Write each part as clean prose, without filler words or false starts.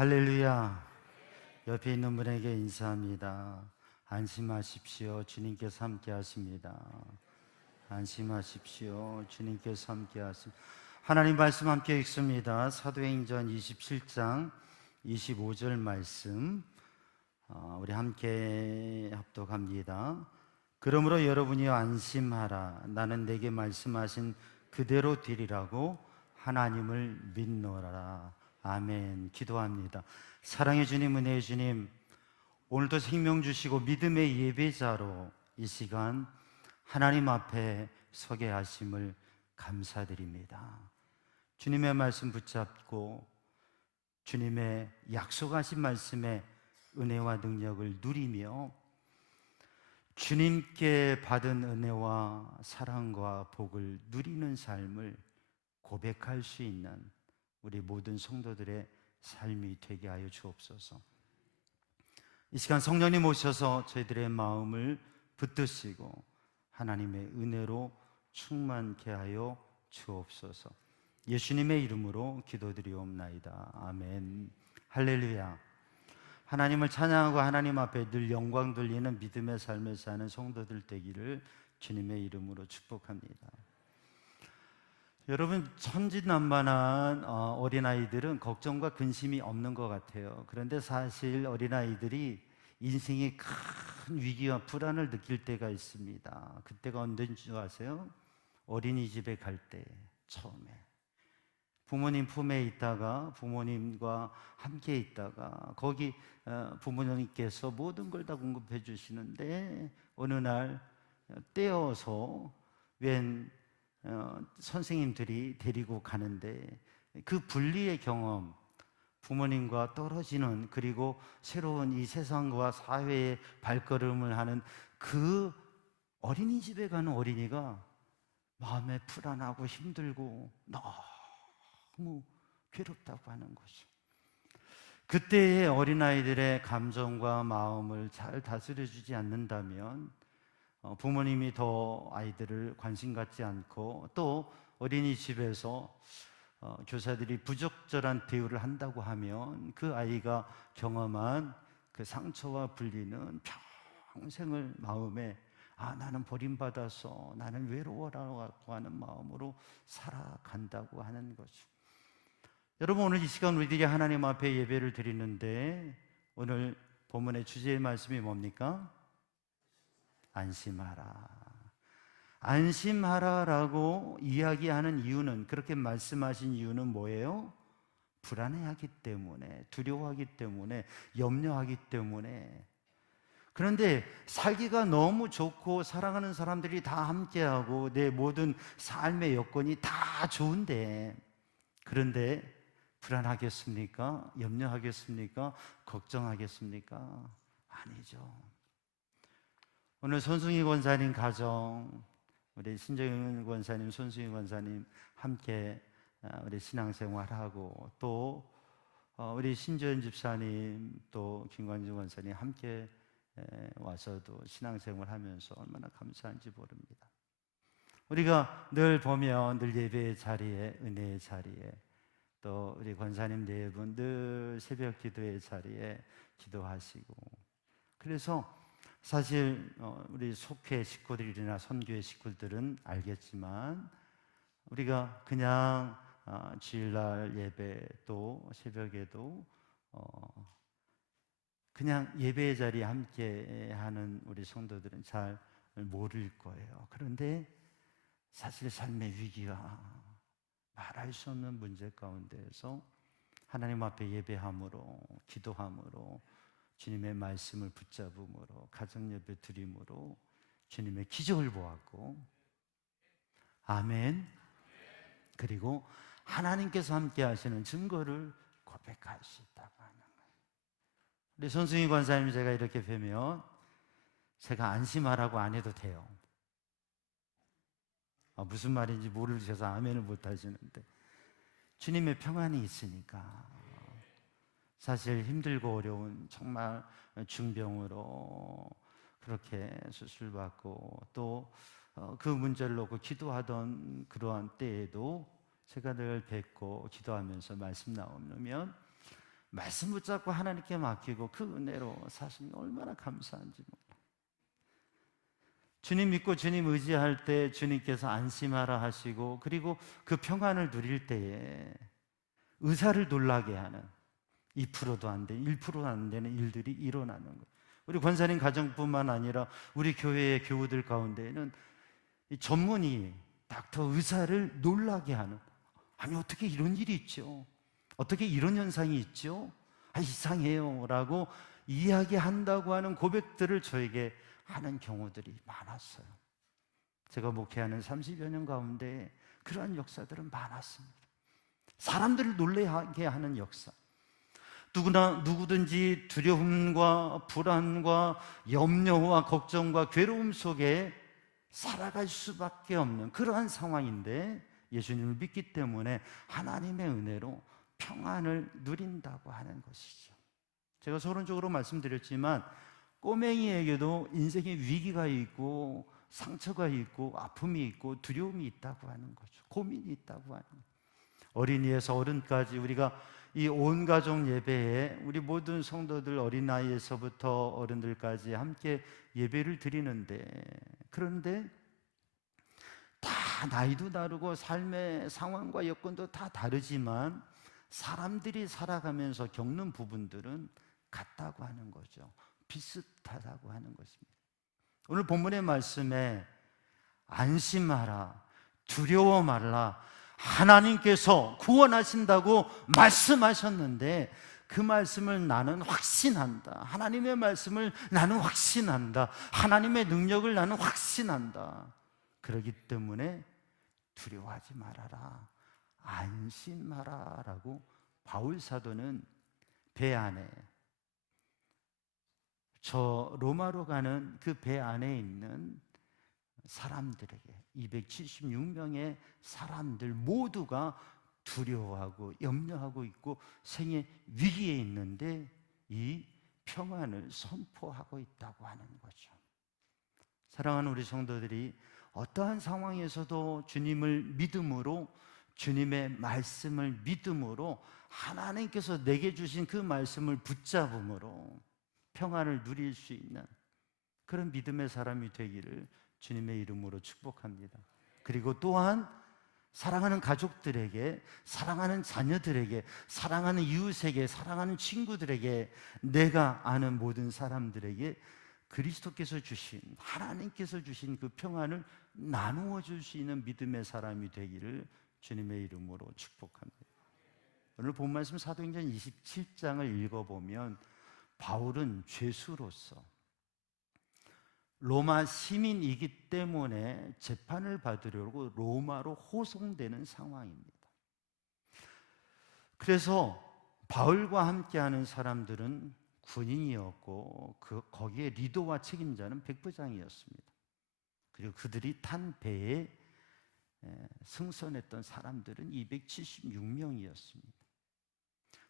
할렐루야. 옆에 있는 분에게 인사합니다. 안심하십시오. 주님께서 함께 하십니다. 안심하십시오. 주님께서 함께 하십니다. 하나님 말씀 함께 읽습니다. 사도행전 27장 25절 말씀, 우리 함께 합독합니다. 그러므로 여러분이여 안심하라. 나는 내게 말씀하신 그대로 되리라고 하나님을 믿노라. 아멘. 기도합니다. 사랑의 주님, 은혜의 주님, 오늘도 생명 주시고 믿음의 예배자로 이 시간 하나님 앞에 서게 하심을 감사드립니다. 주님의 말씀 붙잡고 주님의 약속하신 말씀의 은혜와 능력을 누리며 주님께 받은 은혜와 사랑과 복을 누리는 삶을 고백할 수 있는 우리 모든 성도들의 삶이 되게 하여 주옵소서. 이 시간 성령님 오셔서 저희들의 마음을 붙드시고 하나님의 은혜로 충만케 하여 주옵소서. 예수님의 이름으로 기도드리옵나이다. 아멘. 할렐루야. 하나님을 찬양하고 하나님 앞에 늘 영광 돌리는 믿음의 삶을 사는 성도들 되기를 주님의 이름으로 축복합니다. 여러분, 천진난만한 어린아이들은 걱정과 근심이 없는 것 같아요. 그런데 사실 어린아이들이 인생의 큰 위기와 불안을 느낄 때가 있습니다. 그때가 언제인 줄 아세요? 어린이집에 갈 때 처음에 부모님 품에 있다가 부모님과 함께 있다가 거기 부모님께서 모든 걸 다 공급해 주시는데 어느 날 떼어서 웬 선생님들이 데리고 가는데 그 분리의 경험, 부모님과 떨어지는, 그리고 새로운 이 세상과 사회의 발걸음을 하는 그 어린이집에 가는 어린이가 마음에 불안하고 힘들고 너무 괴롭다고 하는 거죠. 그때의 어린아이들의 감정과 마음을 잘 다스려주지 않는다면 부모님이 더 아이들을 관심 갖지 않고 또 어린이집에서 교사들이 부적절한 대우를 한다고 하면 그 아이가 경험한 그 상처와 분리는 평생을 마음에 나는 버림받아서 나는 외로워라고 하는 마음으로 살아간다고 하는 거죠. 여러분, 오늘 이 시간 우리들이 하나님 앞에 예배를 드리는데 오늘 본문의 주제의 말씀이 뭡니까? 안심하라. 안심하라라고 이야기하는 이유는, 그렇게 말씀하신 이유는 뭐예요? 불안해하기 때문에, 두려워하기 때문에, 염려하기 때문에. 그런데 살기가 너무 좋고 사랑하는 사람들이 다 함께하고 내 모든 삶의 여건이 다 좋은데, 그런데 불안하겠습니까? 염려하겠습니까? 걱정하겠습니까? 아니죠. 오늘 손승희 권사님 가정, 우리 신정윤 권사님, 손승희 권사님 함께 우리 신앙생활하고 또 우리 신재현 집사님, 또 김광진 권사님 함께 와서도 신앙생활하면서 얼마나 감사한지 모릅니다. 우리가 늘 보면 늘 예배의 자리에, 은혜의 자리에, 또 우리 권사님 네 분 늘 새벽 기도의 자리에 기도하시고, 그래서 사실 우리 속회 식구들이나 선교회 식구들은 알겠지만 우리가 그냥 주일날 예배 또 새벽에도 그냥 예배의 자리에 함께 하는 우리 성도들은 잘 모를 거예요. 그런데 사실 삶의 위기와 말할 수 없는 문제 가운데에서 하나님 앞에 예배함으로, 기도함으로, 주님의 말씀을 붙잡음으로, 가정 예배 드림으로 주님의 기적을 보았고, 아멘. 그리고 하나님께서 함께 하시는 증거를 고백할 수 있다고 하는 거예요. 우리 손승희 권사님 제가 이렇게 뵈면 제가 안심하라고 안 해도 돼요. 무슨 말인지 모르셔서 아멘을 못 하시는데 주님의 평안이 있으니까. 사실 힘들고 어려운 정말 중병으로 그렇게 수술받고 또 그 문제를 놓고 기도하던 그러한 때에도 제가 늘 뵙고 기도하면서 말씀 나오면 말씀 붙잡고 하나님께 맡기고 그 은혜로 사시는 얼마나 감사한지 몰라요. 주님 믿고 주님 의지할 때 주님께서 안심하라 하시고, 그리고 그 평안을 누릴 때에 의사를 놀라게 하는 2%도 안 되는, 1%도 안 되는 일들이 일어나는 거예요. 우리 권사님 가정뿐만 아니라 우리 교회의 교우들 가운데에는 이 전문의, 닥터, 의사를 놀라게 하는, 아니 어떻게 이런 일이 있죠? 어떻게 이런 현상이 있죠? 이상해요 라고 이야기한다고 하는 고백들을 저에게 하는 경우들이 많았어요. 제가 목회하는 30여 년 가운데 그러한 역사들은 많았습니다. 사람들을 놀라게 하는 역사. 누구든지 두려움과 불안과 염려와 걱정과 괴로움 속에 살아갈 수밖에 없는 그러한 상황인데, 예수님을 믿기 때문에 하나님의 은혜로 평안을 누린다고 하는 것이죠. 제가 서론적으로 말씀드렸지만 꼬맹이에게도 인생의 위기가 있고 상처가 있고 아픔이 있고 두려움이 있다고 하는 거죠. 고민이 있다고 하는 거죠. 어린이에서 어른까지 우리가 이 온 가족 예배에 우리 모든 성도들 어린아이에서부터 어른들까지 함께 예배를 드리는데, 그런데 다 나이도 다르고 삶의 상황과 여건도 다 다르지만 사람들이 살아가면서 겪는 부분들은 같다고 하는 거죠. 비슷하다고 하는 것입니다. 오늘 본문의 말씀에 안심하라, 두려워 말라, 하나님께서 구원하신다고 말씀하셨는데 그 말씀을 나는 확신한다. 하나님의 말씀을 나는 확신한다. 하나님의 능력을 나는 확신한다. 그렇기 때문에 두려워하지 말아라, 안심하라 라고 바울 사도는 배 안에, 저 로마로 가는 그 배 안에 있는 사람들에게, 276명의 사람들 모두가 두려워하고 염려하고 있고 생의 위기에 있는데 이 평안을 선포하고 있다고 하는 거죠. 사랑하는 우리 성도들이 어떠한 상황에서도 주님을 믿음으로, 주님의 말씀을 믿음으로, 하나님께서 내게 주신 그 말씀을 붙잡음으로 평안을 누릴 수 있는 그런 믿음의 사람이 되기를 주님의 이름으로 축복합니다. 그리고 또한 사랑하는 가족들에게, 사랑하는 자녀들에게, 사랑하는 이웃에게, 사랑하는 친구들에게, 내가 아는 모든 사람들에게 그리스도께서 주신, 하나님께서 주신 그 평안을 나누어 줄 수 있는 믿음의 사람이 되기를 주님의 이름으로 축복합니다. 오늘 본 말씀 사도행전 27장을 읽어보면 바울은 죄수로서 로마 시민이기 때문에 재판을 받으려고 로마로 호송되는 상황입니다. 그래서 바울과 함께하는 사람들은 군인이었고 거기에 리더와 책임자는 백부장이었습니다. 그리고 그들이 탄 배에 승선했던 사람들은 276명이었습니다.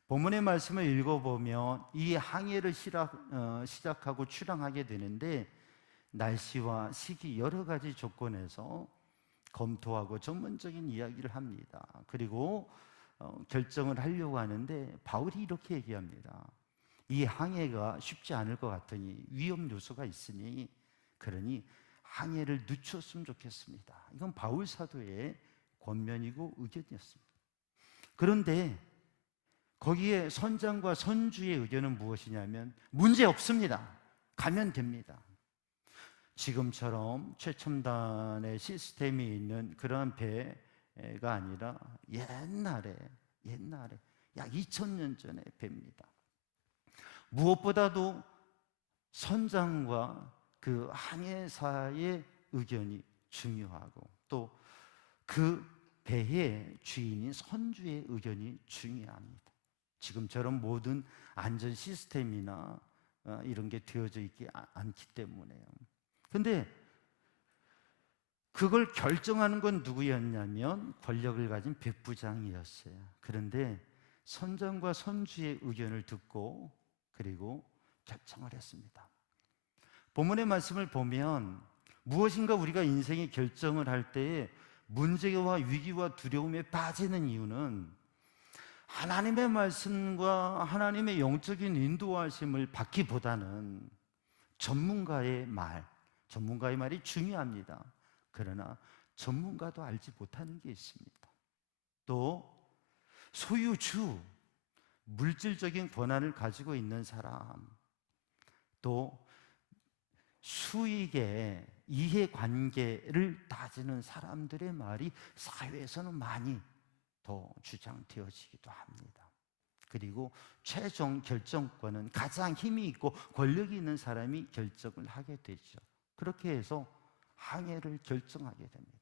본문의 말씀을 읽어보면 이 항해를 시작하고 출항하게 되는데 날씨와 시기 여러 가지 조건에서 검토하고 전문적인 이야기를 합니다. 그리고 결정을 하려고 하는데 바울이 이렇게 얘기합니다. 이 항해가 쉽지 않을 것 같으니 위험 요소가 있으니 그러니 항해를 늦췄으면 좋겠습니다. 이건 바울 사도의 권면이고 의견이었습니다. 그런데 거기에 선장과 선주의 의견은 무엇이냐면 문제 없습니다. 가면 됩니다. 지금처럼 최첨단의 시스템이 있는 그러한 배가 아니라 옛날에 약 2000년 전의 배입니다. 무엇보다도 선장과 그 항해사의 의견이 중요하고 또 그 배의 주인인 선주의 의견이 중요합니다. 지금처럼 모든 안전 시스템이나 이런 게 되어져 있지 않기 때문에요. 근데 그걸 결정하는 건 누구였냐면 권력을 가진 백부장이었어요. 그런데 선장과 선주의 의견을 듣고 그리고 결정을 했습니다. 본문의 말씀을 보면 무엇인가 우리가 인생의 결정을 할 때에 문제와 위기와 두려움에 빠지는 이유는 하나님의 말씀과 하나님의 영적인 인도하심을 받기보다는 전문가의 말이 중요합니다. 그러나 전문가도 알지 못하는 게 있습니다. 또 소유주, 물질적인 권한을 가지고 있는 사람, 또 수익의 이해관계를 따지는 사람들의 말이 사회에서는 많이 더 주장되어지기도 합니다. 그리고 최종 결정권은 가장 힘이 있고 권력이 있는 사람이 결정을 하게 되죠. 그렇게 해서 항해를 결정하게 됩니다.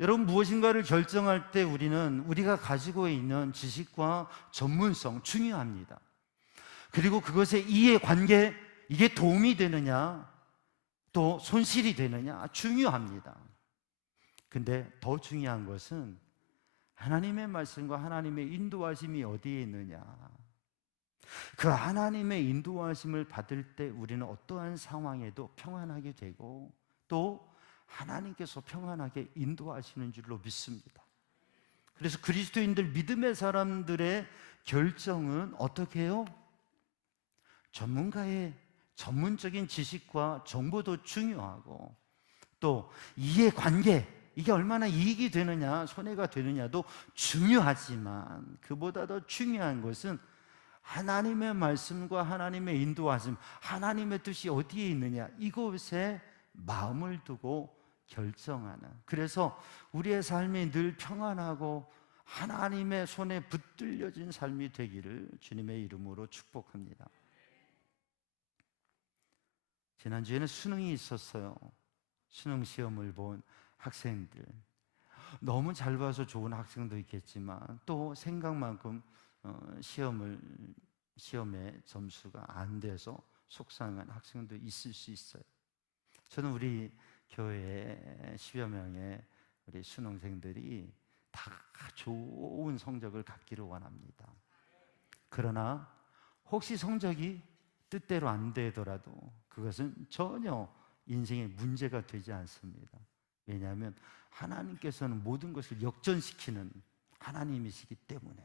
여러분, 무엇인가를 결정할 때 우리가 가지고 있는 지식과 전문성 중요합니다. 그리고 그것의 이해관계, 이게 도움이 되느냐 또 손실이 되느냐 중요합니다. 근데 더 중요한 것은 하나님의 말씀과 하나님의 인도하심이 어디에 있느냐, 그 하나님의 인도하심을 받을 때 우리는 어떠한 상황에도 평안하게 되고 또 하나님께서 평안하게 인도하시는 줄로 믿습니다. 그래서 그리스도인들, 믿음의 사람들의 결정은 어떻게 해요? 전문가의 전문적인 지식과 정보도 중요하고 또 이해관계, 이게 얼마나 이익이 되느냐 손해가 되느냐도 중요하지만 그보다 더 중요한 것은 하나님의 말씀과 하나님의 인도하심, 하나님의 뜻이 어디에 있느냐, 이곳에 마음을 두고 결정하는, 그래서 우리의 삶이 늘 평안하고 하나님의 손에 붙들려진 삶이 되기를 주님의 이름으로 축복합니다. 지난주에는 수능이 있었어요. 수능 시험을 본 학생들, 너무 잘 봐서 좋은 학생도 있겠지만 또 생각만큼 시험에 점수가 안 돼서 속상한 학생도 있을 수 있어요. 저는 우리 교회에 10여 명의 우리 수능생들이 다 좋은 성적을 갖기를 원합니다. 그러나 혹시 성적이 뜻대로 안 되더라도 그것은 전혀 인생의 문제가 되지 않습니다. 왜냐하면 하나님께서는 모든 것을 역전시키는 하나님이시기 때문에,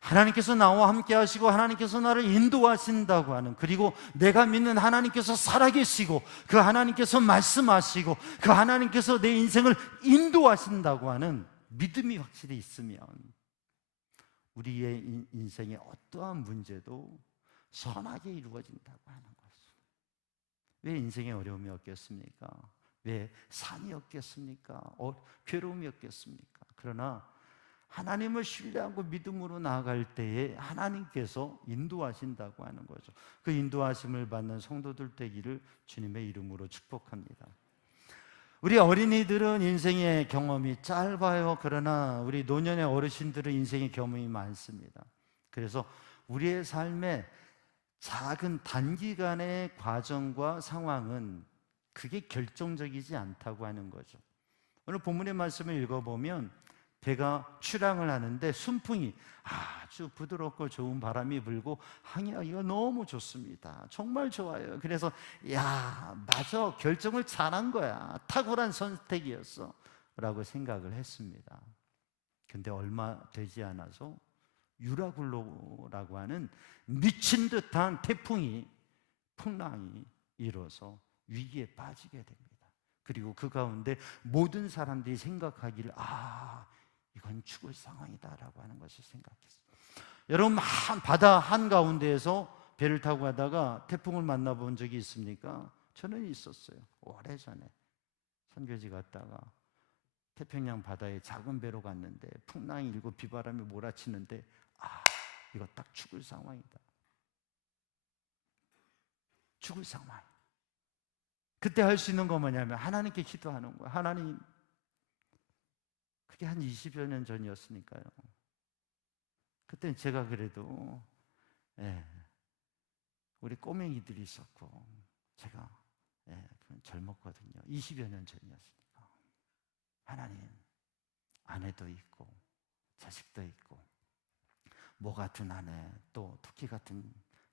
하나님께서 나와 함께 하시고 하나님께서 나를 인도하신다고 하는, 그리고 내가 믿는 하나님께서 살아계시고 그 하나님께서 말씀하시고 그 하나님께서 내 인생을 인도하신다고 하는 믿음이 확실히 있으면 우리의 인생의 어떠한 문제도 선하게 이루어진다고 하는 것을. 왜 인생에 어려움이 없겠습니까? 왜 산이 없겠습니까? 괴로움이 없겠습니까? 그러나 하나님을 신뢰하고 믿음으로 나아갈 때에 하나님께서 인도하신다고 하는 거죠. 그 인도하심을 받는 성도들 되기를 주님의 이름으로 축복합니다. 우리 어린이들은 인생의 경험이 짧아요. 그러나 우리 노년의 어르신들은 인생의 경험이 많습니다. 그래서 우리의 삶에 작은 단기간의 과정과 상황은 그게 결정적이지 않다고 하는 거죠. 오늘 본문의 말씀을 읽어보면 배가 출항을 하는데 순풍이 아주 부드럽고 좋은 바람이 불고 항해하기가 너무 좋습니다. 정말 좋아요. 그래서 맞아, 결정을 잘한 거야, 탁월한 선택이었어 라고 생각을 했습니다. 근데 얼마 되지 않아서 유라굴로라고 하는 미친 듯한 풍랑이 일어서 위기에 빠지게 됩니다. 그리고 그 가운데 모든 사람들이 생각하기를 이건 죽을 상황이다라고 하는 것을 생각했어요. 여러분, 바다 한가운데에서 배를 타고 가다가 태풍을 만나본 적이 있습니까? 저는 있었어요. 오래전에 선교지 갔다가 태평양 바다에 작은 배로 갔는데 풍랑이 일고 비바람이 몰아치는데 이거 딱 죽을 상황이다. 죽을 상황. 그때 할 수 있는 건 뭐냐면 하나님께 기도하는 거예요. 하나님, 그게 한 20여 년 전이었으니까요. 그때는 제가 그래도 우리 꼬맹이들이 있었고 제가 젊었거든요. 20여 년 전이었으니까. 하나님, 아내도 있고 자식도 있고 뭐 같은 아내, 또 토끼 같은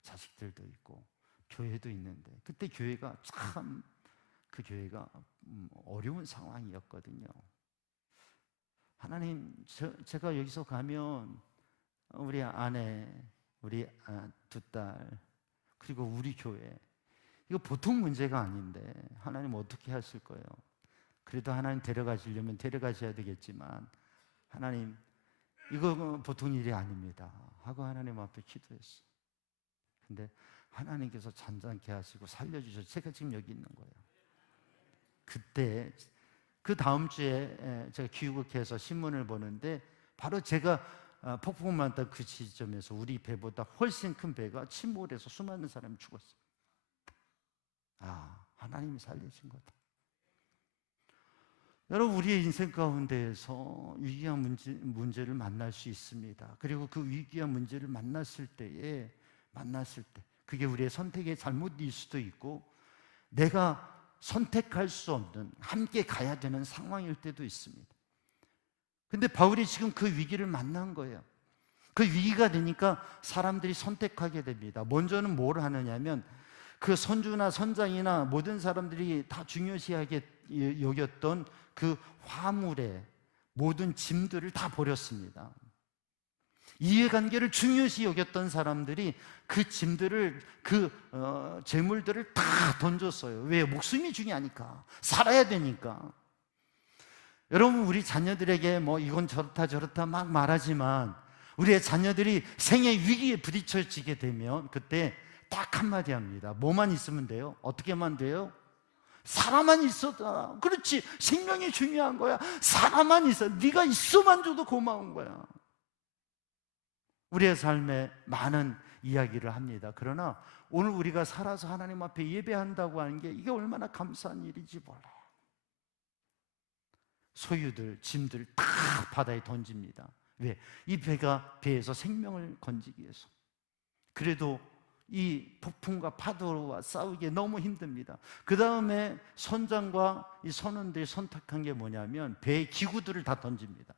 자식들도 있고 교회도 있는데, 그때 교회가 그 교회가 어려운 상황이었거든요. 하나님, 제가 여기서 가면 우리 아내, 우리 두 딸, 그리고 우리 교회, 이거 보통 문제가 아닌데 하나님 어떻게 하실 거예요? 그래도 하나님 데려가시려면 데려가셔야 되겠지만 하나님, 이거 보통 일이 아닙니다 하고 하나님 앞에 기도했어요. 근데 하나님께서 잔잔케 하시고 살려주셔서 제가 지금 여기 있는 거예요. 그때 그 다음 주에 제가 귀국해서 신문을 보는데 바로 제가 폭풍 맞던 그 시점에서 우리 배보다 훨씬 큰 배가 침몰해서 수많은 사람이 죽었어요. 하나님이 살리신 거다. 여러분, 우리의 인생 가운데에서 위기와 문제를 만날 수 있습니다. 그리고 그 위기와 문제를 만났을 때 그게 우리의 선택의 잘못일 수도 있고 내가 선택할 수 없는, 함께 가야 되는 상황일 때도 있습니다. 근데 바울이 지금 그 위기를 만난 거예요. 그 위기가 되니까 사람들이 선택하게 됩니다. 먼저는 뭘 하느냐면 그 선주나 선장이나 모든 사람들이 다 중요시하게 여겼던 그 화물에 모든 짐들을 다 버렸습니다. 이해관계를 중요시 여겼던 사람들이 그 짐들을, 재물들을 다 던졌어요. 왜? 목숨이 중요하니까, 살아야 되니까. 여러분, 우리 자녀들에게 뭐 이건 저렇다 막 말하지만 우리의 자녀들이 생의 위기에 부딪혀지게 되면 그때 딱 한마디 합니다. 뭐만 있으면 돼요? 어떻게만 돼요? 사람만 있어도. 그렇지, 생명이 중요한 거야. 사람만 있어, 네가 있어만 줘도 고마운 거야. 우리의 삶에 많은 이야기를 합니다. 그러나 오늘 우리가 살아서 하나님 앞에 예배한다고 하는 게 이게 얼마나 감사한 일인지 몰라요. 소유들, 짐들 다 바다에 던집니다. 왜? 이 배에서 생명을 건지기 위해서. 그래도 이 폭풍과 파도와 싸우기에 너무 힘듭니다. 그 다음에 선장과 이 선원들이 선택한 게 뭐냐면 배의 기구들을 다 던집니다.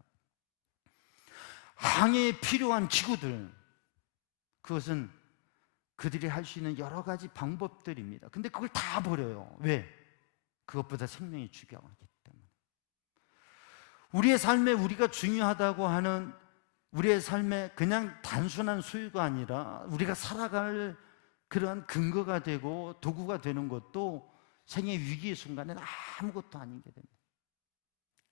항해에 필요한 기구들, 그것은 그들이 할 수 있는 여러 가지 방법들입니다. 근데 그걸 다 버려요. 왜? 그것보다 생명이 중요하기 때문에. 우리의 삶에 우리가 중요하다고 하는, 우리의 삶에 그냥 단순한 소유가 아니라 우리가 살아갈 그러한 근거가 되고 도구가 되는 것도 생의 위기의 순간에는 아무것도 아닌 게 됩니다.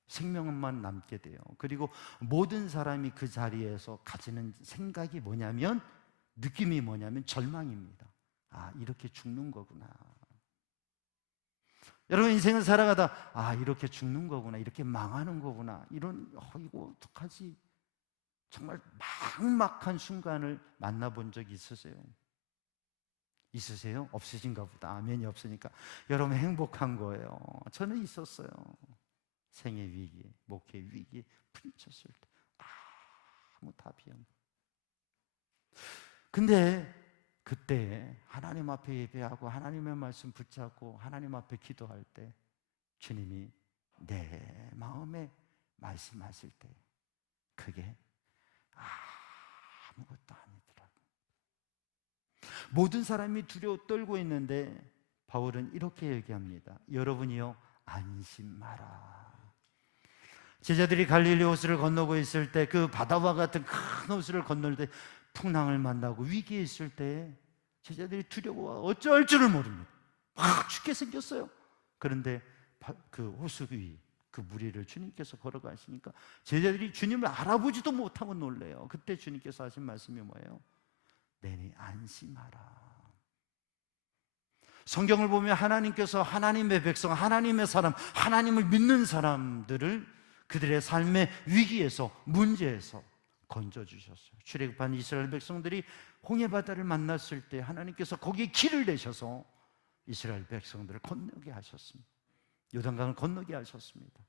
생명만 남게 돼요. 그리고 모든 사람이 그 자리에서 가지는 생각이 뭐냐면, 느낌이 뭐냐면 절망입니다. 이렇게 죽는 거구나. 여러분, 인생을 살아가다 이렇게 죽는 거구나, 이렇게 망하는 거구나, 이런 이거 어떡하지? 정말 막막한 순간을 만나본 적 있으세요? 있으세요? 없으신가 보다. 아멘이 없으니까 여러분 행복한 거예요. 저는 있었어요. 생의 위기, 목회 위기 부딪혔을 때 아무 답이 없는. 근데 그때 하나님 앞에 예배하고 하나님의 말씀 붙잡고 하나님 앞에 기도할 때 주님이 내 마음에 말씀하실 때 그게 아무것도 아니더라고요. 모든 사람이 두려워 떨고 있는데 바울은 이렇게 얘기합니다. 여러분이요, 안심 마라. 제자들이 갈릴리 호수를 건너고 있을 때, 그 바다와 같은 큰 호수를 건널 때 풍랑을 만나고 위기에 있을 때 제자들이 두려워 어쩔 줄을 모릅니다. 막 죽게 생겼어요. 그런데 그 호수 위, 그 물 위를 주님께서 걸어가시니까 제자들이 주님을 알아보지도 못하고 놀래요. 그때 주님께서 하신 말씀이 뭐예요? 내니 안심하라. 성경을 보면 하나님께서 하나님의 백성, 하나님의 사람, 하나님을 믿는 사람들을 그들의 삶의 위기에서, 문제에서 건져주셨어요. 출애굽한 이스라엘 백성들이 홍해바다를 만났을 때 하나님께서 거기에 길을 내셔서 이스라엘 백성들을 건너게 하셨습니다. 요단강을 건너게 하셨습니다.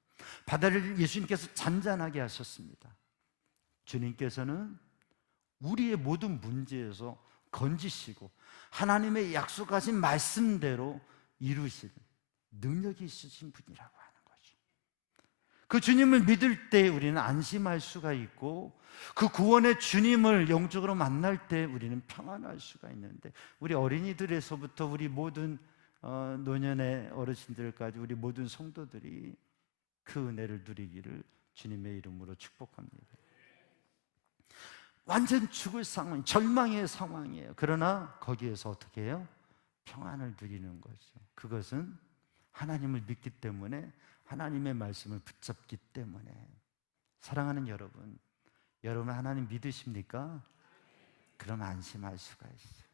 바다를 예수님께서 잔잔하게 하셨습니다. 주님께서는 우리의 모든 문제에서 건지시고 하나님의 약속하신 말씀대로 이루실 능력이 있으신 분이라고 하는 거죠. 그 주님을 믿을 때 우리는 안심할 수가 있고, 그 구원의 주님을 영적으로 만날 때 우리는 평안할 수가 있는데, 우리 어린이들에서부터 우리 모든 노년의 어르신들까지 우리 모든 성도들이 그 은혜를 누리기를 주님의 이름으로 축복합니다. 완전 죽을 상황, 절망의 상황이에요. 그러나 거기에서 어떻게 해요? 평안을 누리는 거죠. 그것은 하나님을 믿기 때문에, 하나님의 말씀을 붙잡기 때문에. 사랑하는 여러분, 여러분 하나님 믿으십니까? 그럼 안심할 수가 있어요.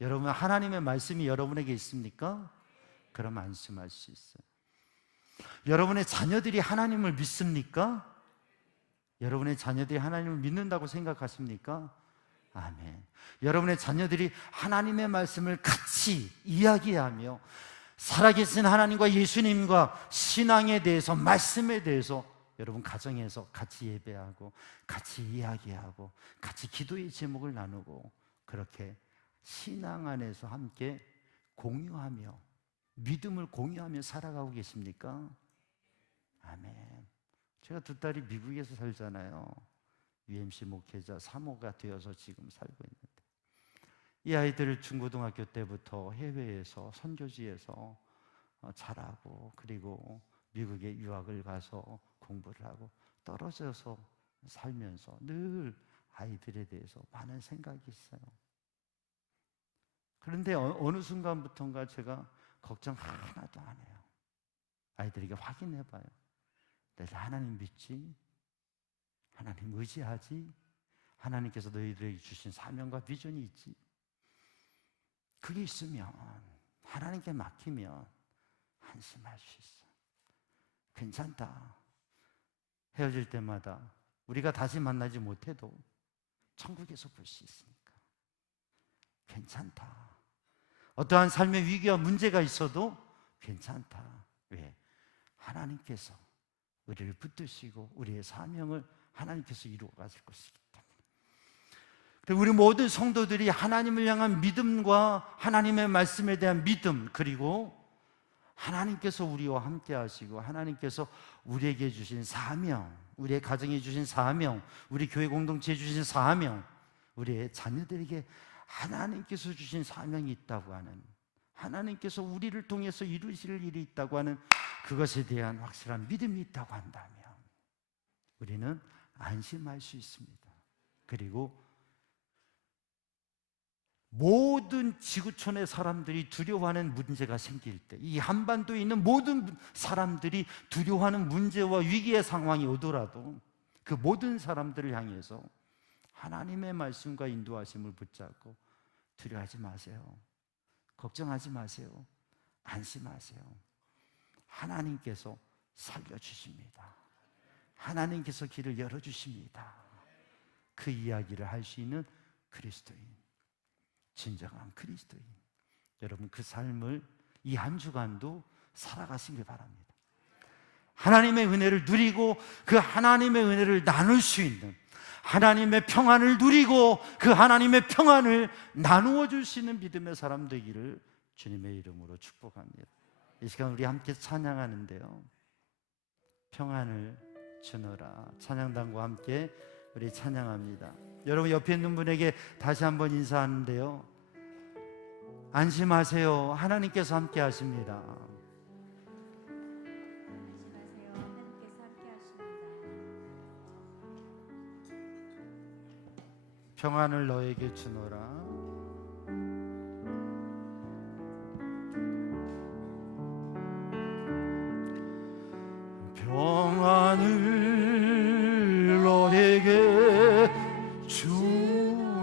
여러분 하나님의 말씀이 여러분에게 있습니까? 그럼 안심할 수 있어요. 여러분의 자녀들이 하나님을 믿습니까? 여러분의 자녀들이 하나님을 믿는다고 생각하십니까? 아멘. 여러분의 자녀들이 하나님의 말씀을 같이 이야기하며 살아계신 하나님과 예수님과 신앙에 대해서, 말씀에 대해서 여러분 가정에서 같이 예배하고 같이 이야기하고 같이 기도의 제목을 나누고 그렇게 신앙 안에서 함께 공유하며 믿음을 공유하며 살아가고 계십니까? 아멘. 제가 두 딸이 미국에서 살잖아요. UMC 목회자 사모가 되어서 지금 살고 있는데, 이 아이들을 중고등학교 때부터 해외에서 선교지에서 자라고, 그리고 미국에 유학을 가서 공부를 하고 떨어져서 살면서 늘 아이들에 대해서 많은 생각이 있어요. 그런데 어느 순간부터인가 제가 걱정 하나도 안 해요. 아이들에게 확인해봐요. 내가 하나님 믿지? 하나님 의지하지? 하나님께서 너희들에게 주신 사명과 비전이 있지? 그게 있으면, 하나님께 맡기면 안심할 수 있어. 괜찮다. 헤어질 때마다 우리가 다시 만나지 못해도 천국에서 볼 수 있으니까 괜찮다. 어떠한 삶의 위기와 문제가 있어도 괜찮다. 왜? 하나님께서 우리를 붙드시고 우리의 사명을 하나님께서 이루어 가실 것이기 때문에. 그리고 우리 모든 성도들이 하나님을 향한 믿음과 하나님의 말씀에 대한 믿음, 그리고 하나님께서 우리와 함께 하시고 하나님께서 우리에게 주신 사명, 우리의 가정에 주신 사명, 우리 교회 공동체에 주신 사명, 우리의 자녀들에게 하나님께서 주신 사명이 있다고 하는, 하나님께서 우리를 통해서 이루실 일이 있다고 하는 그것에 대한 확실한 믿음이 있다고 한다면 우리는 안심할 수 있습니다. 그리고 모든 지구촌의 사람들이 두려워하는 문제가 생길 때, 이 한반도에 있는 모든 사람들이 두려워하는 문제와 위기의 상황이 오더라도 그 모든 사람들을 향해서 하나님의 말씀과 인도하심을 붙잡고 두려워하지 마세요. 걱정하지 마세요. 안심하세요. 하나님께서 살려주십니다. 하나님께서 길을 열어주십니다. 그 이야기를 할 수 있는 그리스도인, 진정한 그리스도인, 여러분 그 삶을 이 한 주간도 살아가시길 바랍니다. 하나님의 은혜를 누리고 그 하나님의 은혜를 나눌 수 있는, 하나님의 평안을 누리고 그 하나님의 평안을 나누어 줄 수 있는 믿음의 사람 되기를 주님의 이름으로 축복합니다. 이 시간 우리 함께 찬양하는데요, 평안을 주노라 찬양단과 함께 우리 찬양합니다. 여러분 옆에 있는 분에게 다시 한번 인사하는데요, 안심하세요. 하나님께서 함께 하십니다. 평안을 너에게 주노라. 평안을 너에게 주노라.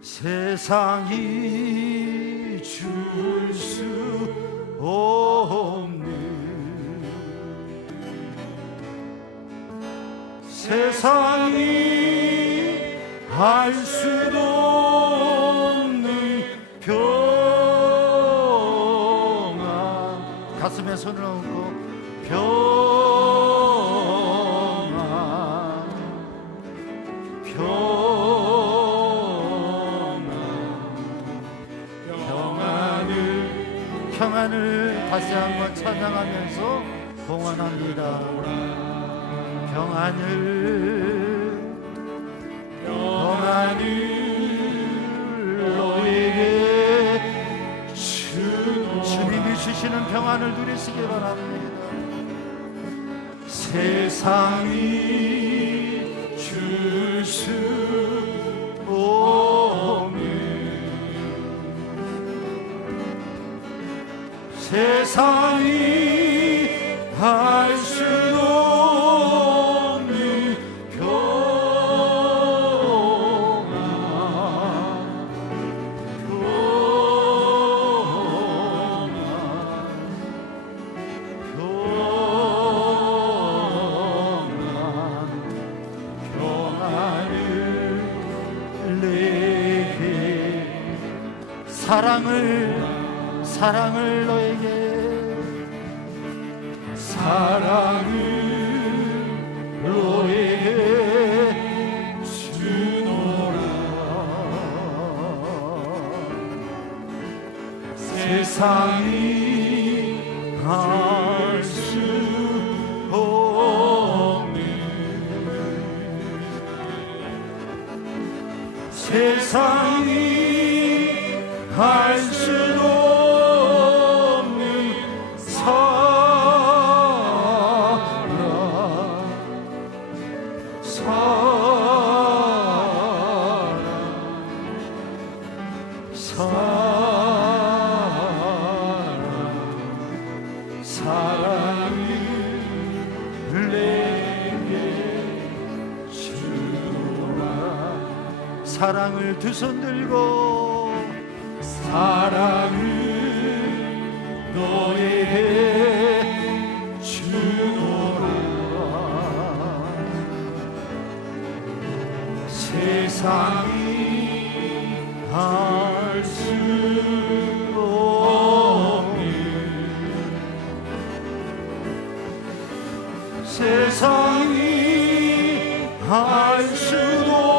세상이 줄 수 없는, 세상이 알 수도 없는 평안, 가슴에 손을 얹고 평안, 평안을 다시 한번 찬양하면서 봉헌합니다. 평안을 너에게 주님이 주시는 평안을 평안을 누리시기 바랍니다. 세상이 줄 수 없는, 세상이 할 수 없는 평안, 평안을 내게, 사랑을 너에게, 사랑을 너에게 주노라. 세상이 할 수 없는, 세상이 할 수 없는 사랑을 내게 주노라. 사랑을 두 손 들고, 사랑을 너에게 주노라. 세상이 할 수 없는, 세상이 할 수 없는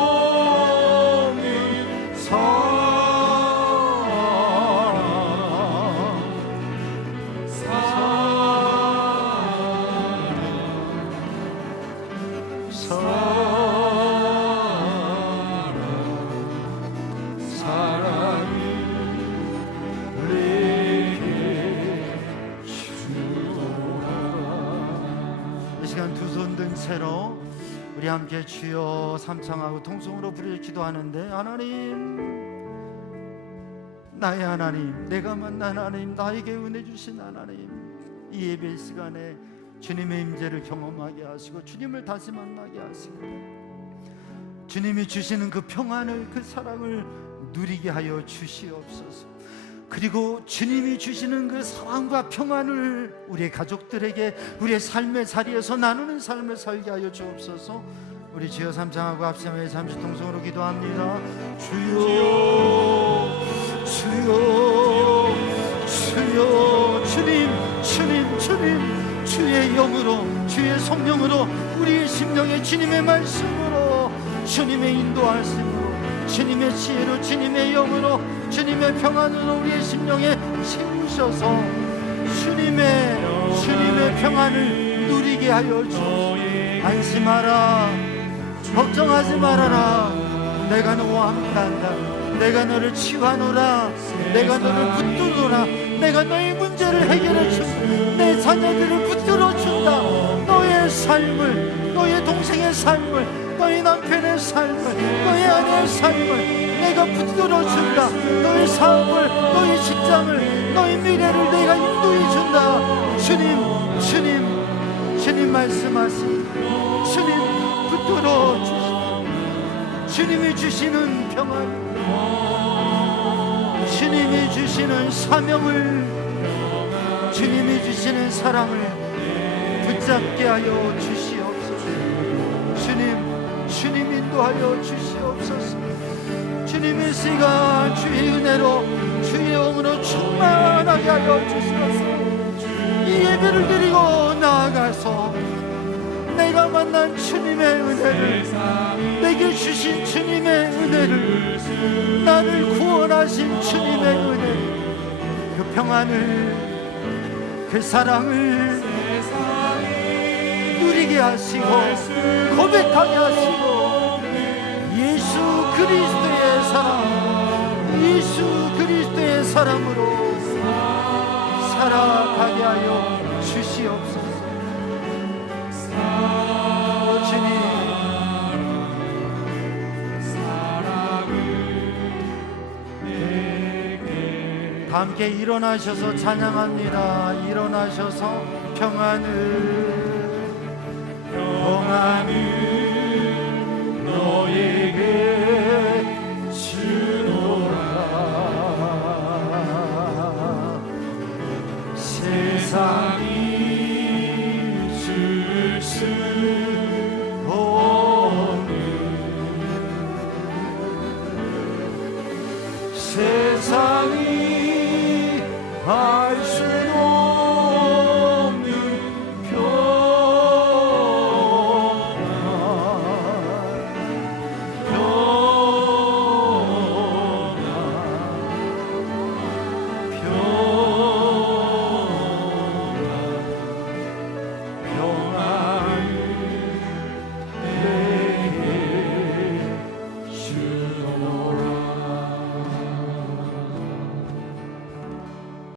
사랑을 내게 주노라. 이 시간 두 손 든 채로 우리 함께 주여 삼창하고 통성으로 부르짖어 기도하는데, 하나님, 나의 하나님, 내가 만난 하나님, 나에게 은혜 주신 하나님, 이 예배 시간에 주님의 임재를 경험하게 하시고 주님을 다시 만나게 하시고 주님이 주시는 그 평안을, 그 사랑을 누리게 하여 주시옵소서. 그리고 주님이 주시는 그 사랑과 평안을 우리의 가족들에게, 우리의 삶의 자리에서 나누는 삶을 살게 하여 주옵소서. 우리 주여 삼창하고 앞서며 잠시 통성으로 기도합니다. 주여, 주여, 주여, 주님, 주님, 주님, 주의 영으로, 주의 성령으로, 우리의 심령에 주님의 말씀으로, 주님의 인도하심으로, 주님의 지혜로, 주님의 영으로, 주님의 평안으로 우리의 심령에 채우셔서 주님의 평안을 누리게 하여 주옵소서. 안심하라, 걱정하지 말아라. 내가 너와 함께한다. 내가 너를 치유하노라. 내가 너를 붙들노라. 내가 너의 문제를 해결해 준다. 내 자녀들을 붙들어 준다. 너의 삶을, 너의 동생의 삶을, 너의 남편의 삶을, 너의 아내의 삶을 내가 붙들어 준다. 너의 사업을, 너의 직장을, 너의 미래를 내가 인도해 준다. 주님 말씀하십니다. 주님 붙들어 주시다. 주님이 주시는 평안, 주님이 주시는 사명을, 주님이 주시는 사랑을 붙잡게 하여 주시옵소서. 주님 인도하여 주시옵소서. 주님의 시간 주의 은혜로, 주의 영으로 충만하게 하여 주시옵소서. 이 예배를 드리고 나아가서 내가 만난 주님의 은혜를, 내게 주신 주님의 은혜를, 나를 구원하신 주님의 은혜를, 그 평안을, 그 사랑을 누리게 하시고 고백하게 하시고, 예수 그리스도의 사랑, 예수 그리스도의 사랑으로 살아가게 하여 주시옵소서. 주님, 다 함께 일어나셔서 찬양합니다. 일어나셔서 평안을 너에게 주노라. 세상이 줄 수 없는